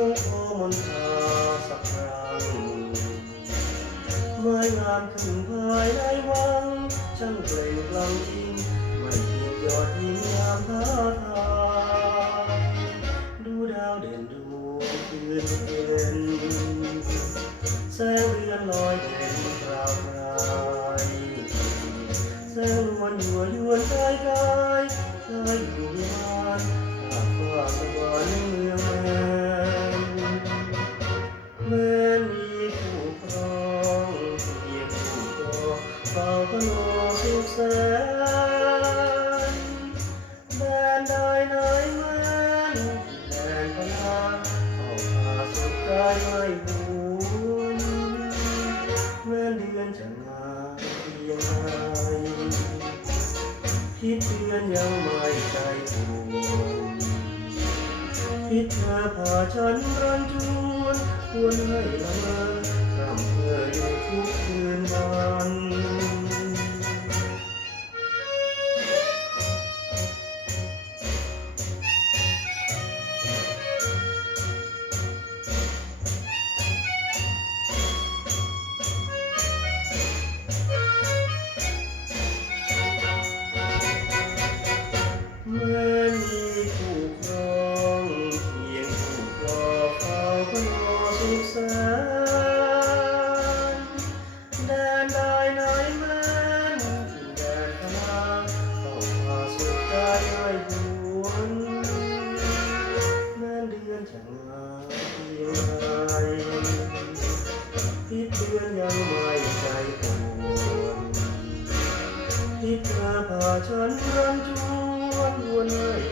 ช่วโอมนทาสักครั้งเมื่องามขึ้นภายในวังช่างเกรงกลังอิงไม่เพียงยอดยิ่งงามท่าทางดูดาวเด่นดูคืนเย็นแสงเรือนลอยเด่นราวกรแสงนวลหัวยวนกายกายกายอยู่ายไม่หวนแม้เดือนจะงามเพียงไงคิดเดือนยังไม่ใจถูกคิดเธอพาฉันรันจวนควรให้ละเมอ ตาฉันรันจวนวนเอ่ย